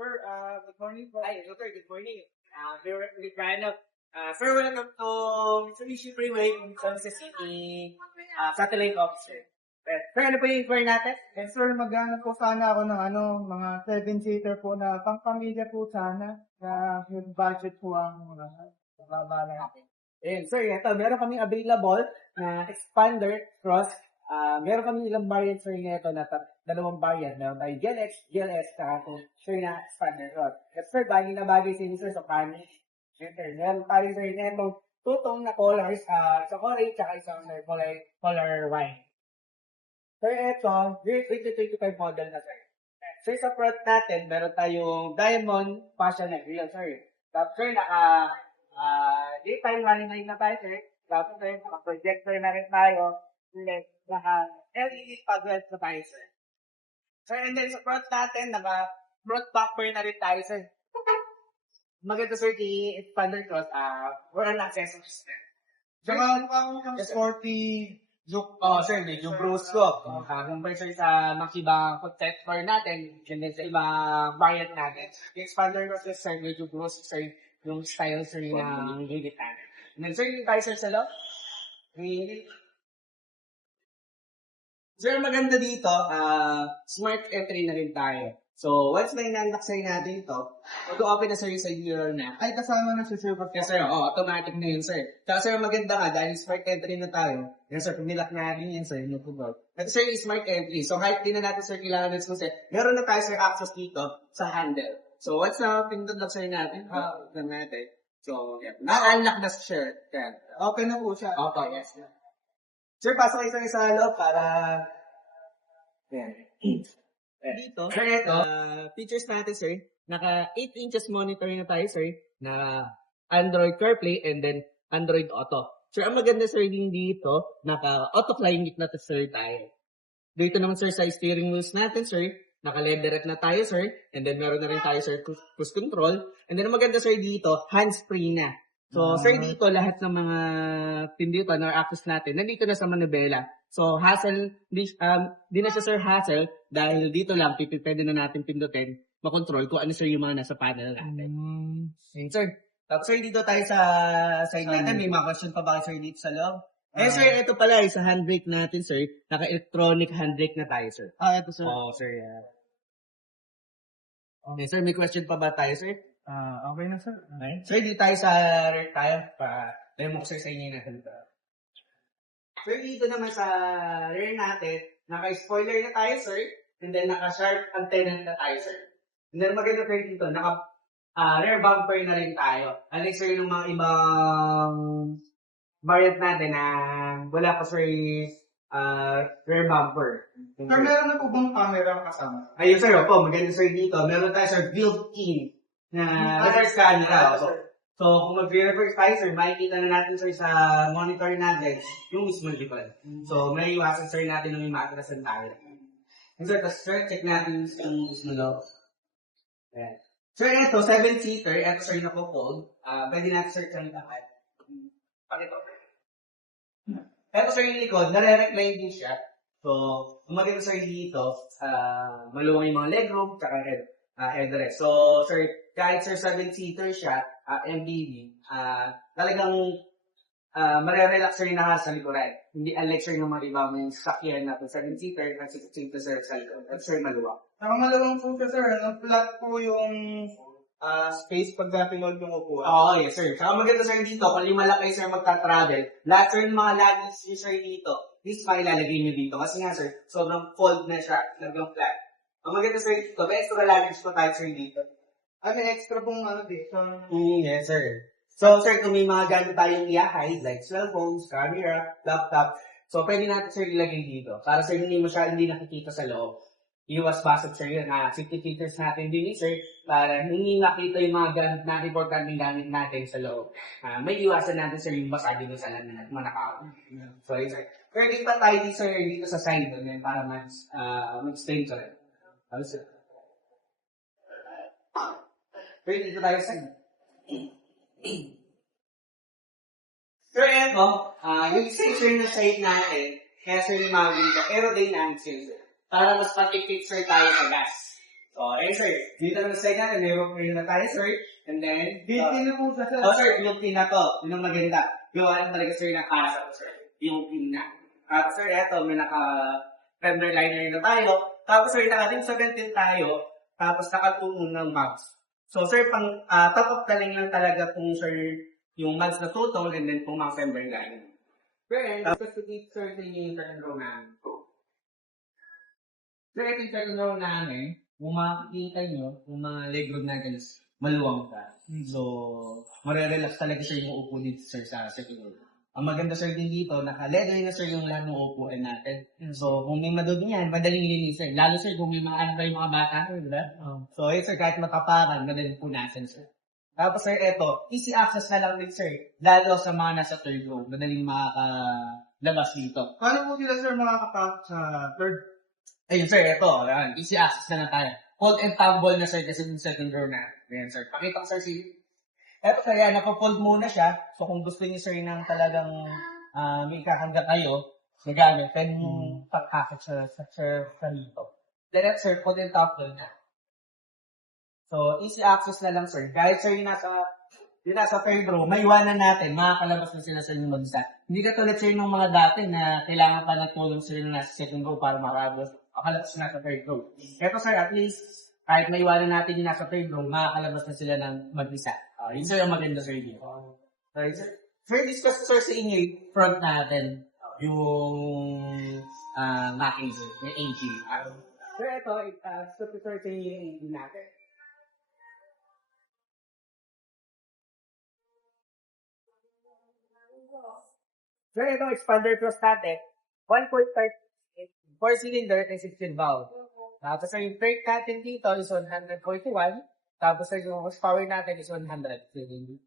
Good morning po. Ay, sir, good morning. We're Brian of, sir, welcome to Mitsubishi Freeway, Kansas City, Satellite Officer. Sir, ano po yung inquiry natin? Eh sir, maghanap po sana ako ng mga 7-seater po na pang-pamilya po sana. Na yung budget po ang baba na. Ayun, sir, ito, meron kaming available na expander cross. Meron kami ilang variants sir nito na dalawang variant. Meron tayo GLS, saka ito, sure na expander cross. At sir, bagay na bagay sa inyo sir sa panic. Siyempre, meron tayo sir nito, tutong na colors, isang orange, saka isang color wine. Sir, ito, year 2025 model na sir. Sir, sa front natin, meron tayong Diamond Passion na grill, sir. Tapos sir, daytime running light na tayo, sir. Tapos sir, projector na rin tayo. LED pag-light na tayo, sir. Sir, and then sa front natin, front bumper na rin tayo, sir. Maganda, sir, di expander cross, we're an accessories, sir. Tsaka mukhang sporty look. Sir, medyo brusco. Compare sir sa makibang conceptor natin, and then sa ibang variant natin. Yung expander cross, sir, medyo brusco, sir, yung style, sir, ng unit natin. And then, sir, yung tayo, sir, sa loob. Sir, maganda dito, smart entry na rin tayo. So, once may na-unlock sa'yo natin ito, mag-open na sa'yo sa mirror na. Ay, kasama na si Sir. Yes, sir. Automatic na yun, sir. Kaya, sir, maganda nga, dahil smart entry na tayo. Yes, sir, pag nilock natin yan, sir, no problem. Ito, sir, is smart entry. So, kahit di na natin, sir, kailangan natin, sir, meron na tayo, sir, access dito sa handle. So, once na pindot lock sa'yo natin, na natin. So, yeah. Na-unlock na sa shirt. Yan. Okay na po siya. Okay, yes. Sir, pasok kayo sa loob para... Yan. Dito, sir, ito, features natin, sir, naka 8 inches monitor na tayo, sir, na Android CarPlay and then Android Auto. Sir, ang maganda, sir, din dito, naka auto climate na to, sir, tayo. Dito naman, sir, sa steering wheels natin, sir, naka leatherette na tayo, sir, and then meron na rin tayo, sir, cruise control. And then, ang maganda, sir, dito, hands-free na. So, sir, dito, lahat ng mga pin dito na access natin, nandito na sa manubela. So, hassle, di na siya, sir, hassle, dahil dito lang, pwede na natin pindutin, makontrol kung ano, sir, yung mga nasa panel natin. Sir, tapos, sir, dito tayo sa side natin, may mga question pa ba, sir, dito sa loob? Sir, ito pala, sa handbrake natin, sir, naka-electronic handbrake na tayo, sir. Ito sir. Sir, Okay, sir, may question pa ba tayo, sir? Okay na sir. Okay. Sir, dito tayo sa rear tayo, dahil mo, sir, sa inyo na halita. Sir, dito naman sa rear natin, naka-spoiler na tayo, sir. And then, naka-sharp antenna na tayo, sir. And then, maganda sir dito, naka-rear bumper na rin tayo. Unlike, sir, yung mga ibang variant natin na wala pa, sir, rear bumper. Sir, meron na po bang camera kasama? Ayun, sir, opo, maganda, sir, dito. Meron tayo, sir, built-in na reverse camera. So, kung mag-reverse tayo, sir, makikita na natin, sir, sa monitor natin, yung mismo likod. So, may iwasan, sir, natin ng matrasan tayo. And sir, tapos, sir, check natin yung mismo loob. Ayan. Sir, ito, 7-seater, ito, sir, napo-fold. Pwede natin, sir, sa lakad. Pakito. Ito, sir, yung likod, nare-recline din siya. So, kung maganda, sir, dito, maluwang yung mga legroom, tsaka headrest. So, sir, kahit, sir, 7-seater siya, MBB, talagang marerelax sir na sa likuran. Hindi unlike sir ng mga iba yung sakyan natin 7-seater at 6-seater sir sa likod. At sir maluwang. Maluwang po siya sir. Flat po yung space pag napinold yung upuan. Oo, yes sir. Saka maganda sir dito, kung lima lang kayo sir magka-travel, lahat sir ng mga luggage nyo sir dito, this pa ilalagay nyo dito. Kasi nga sir, sobrang fold na siya, talagang flat. Ang maganda sir dito, may extra luggage pa tayo sir dito. May extra pong dito. Yes, sir. So, sir, kung may mga gamit tayong i-hide, like cellphones, camera, laptop, so pwede natin, sir, ilagay dito. Para, sir, hindi nakikita sa loob. Iwas basag, sir, yun. Safety features natin din, sir, para hindi nakita yung mga gamit natin, importante gamit natin sa loob. May iwasan natin, sir, yung basag dito sa lamin at manakaw. So, yun, sir. Pwede pa tayo, sir, dito sa side, para mag-explain, sir. Ano, sir? Pwede dito tayo sa Sir, eto, yung station na side natin, kaya sir yung mga ganito, aerodynamics yun, sir. Para mas patipid, sir, tayo sa gas. So, ayun sir, dito na sa side natin, may rope na tayo sir. And then, Built-in na po sa sir. oh sir, yung pin na to, yun ang maganda. Gawa rin talaga sir ng kasa to sir, yung pin na. At sir, eto, may naka-fender liner na tayo. Tapos sir, naka-ring 17 tayo. Tapos naka-2 ng mags. So sir, pang top of the line lang talaga kung sir, yung mags na tutol and then pong mga fender liner. Then, tapos to keep sir sa inyo yung second row namin. Sir, ito yung second row namin. Kung makikita nyo, yung mga leg room natin is maluwang ka. So, marerelax talaga sir yung upo dito sir sa second row. Ang maganda sir din dito, naka-leather na sir yung lahat ng upuan natin. So, kung may madumi yan, madaling linisin. Lalo sir, kung may mga ano tayong mga bata, di ba? So, yun sir, kahit matapakan, madaling punasan sir. Tapos sir, eto, easy access na lang din sir. Lalo sa mga nasa third row, madaling makakalabas dito. Paano po sila sir makakapasok sa third? Ayun sir, eto, ayan, easy access na lang tayo. Fold and tumble na sir kasi yung second row na. Ayan sir, pakita ko sir si... Eto sir, yan, nakafold muna siya. So kung gusto niyo sir ng talagang may kakangga kayo, nagamit, then yung pagkakit sa dito. Then eto sir, fold and tumble na. So, easy access na lang sir. Kahit sir yung nasa third row, maiwanan natin, makakalabas na sila sa inyong mag-isa. Hindi ka tulad sir ng mga dati na kailangan pa ng tulong sila na nasa second row para makalabas na sa third row. Eto sir, at least, kahit maiwanan natin yung nasa third row, makakalabas na sila ng mag-isa. Yun sir ang maganda sir dito. Sorry sir. Sir, discuss sir sa inyo yung front natin, yung mapping sir, yung AG. Sir, ito, discuss sir sa inyo yung AG natin. Sir, ito expander cross natin. 1.38. 4-cylinder and 16 valve. Tapos sir, yung brake natin dito is 141. Tapos sir, yung horsepower natin is 100.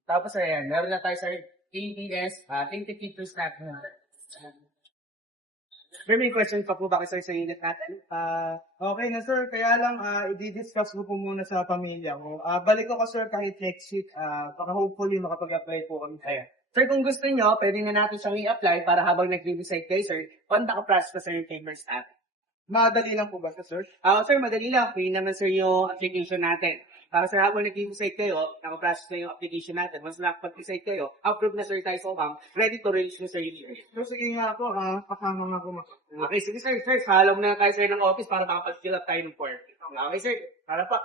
Tapos sir, yan. Meron na tayo sir, ABS, 20 features natin. May question pa po ba kayo sa unit natin? Okay na sir, kaya lang i-discuss ko po muna sa pamilya ko. Balik ko sir kahit next week, baka hopefully makapag-apply po kami. Ayan. Sir, kung gusto nyo, pwede na natin siyang i-apply para habang nag-decide kayo, sir, konta ka process pa sir yung papers natin. Madali lang po ba sir? Sir, madali lang. Pwede naman sir yung application natin. Para sir, habang nag-decide kayo, nakaprocess na yung application natin. Once nakapag-decide kayo, approve na sir tayo sa bank, ready to release na sir yung year. So sige nga po, kasama nga po Okay, sige sir. Sir, follow na kayo sir ng office para makapag-fill up tayo ng form. Okay sir, para pa.